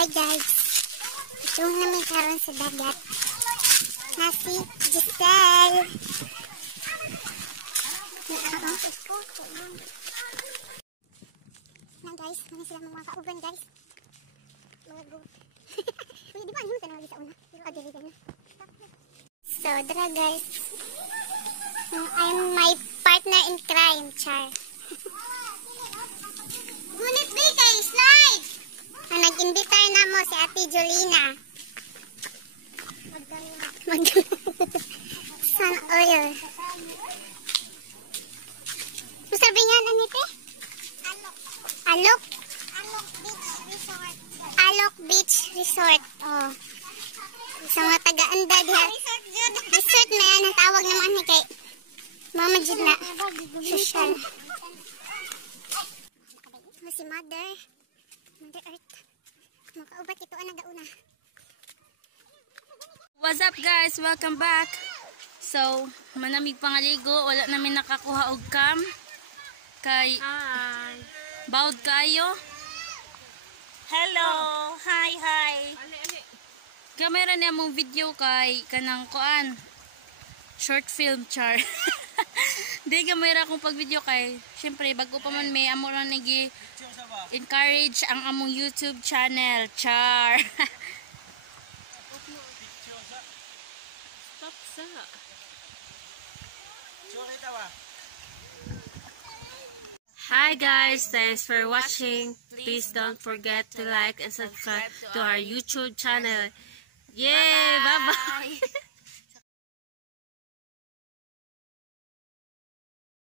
Hi guys, ito namin karon sa dagat na si Giselle. Na guys, ano sila mga kauban guys. Mga go. Uy, di ba ano tanong sa una? Pero dili na. So, dara guys. I'm my partner in crime, Char. Gunit ba kay slide? Nag-invitar na mo si Ate Jolina. Sun oil. Sabi nga na nito? Alok. Alok Beach Resort. Alok Beach Resort. Oh. Sa mga taga-anda diha. Resort na yan. Ang tawag naman ni kay Mama Jud na. Social. Si Mother Earth. Makaubat ito ang nagauna. What's up guys? Welcome back. So, manamig pangaligo. Wala namin nakakuha og cam. Kay bawd kayo. Hello. Hi. Kamera niya mong video kay kanang kuan. Short film, Char. Di kamera kong pag video kay syempre bago pa man may amo ra nagi encourage ang among YouTube channel, Char. Stop sa. Hi guys, thanks for watching. Please don't forget to like and subscribe to our YouTube channel. Yay! Bye-bye!